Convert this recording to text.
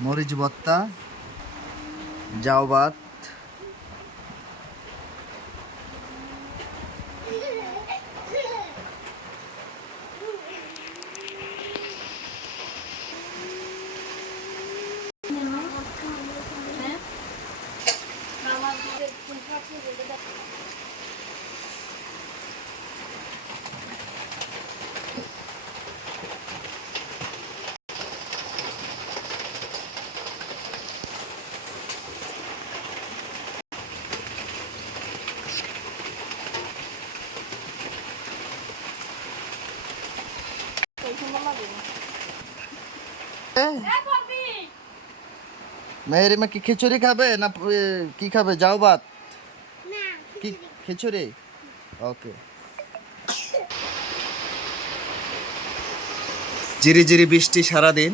মরিচ ভর্তা জাও ভাত মেহেরি মা কি খিচুড়ি খাবে না কি খাবে? যাও ভাত। কি খিচুড়ি। ওকে। জিরি জিরি বৃষ্টি সারাদিন।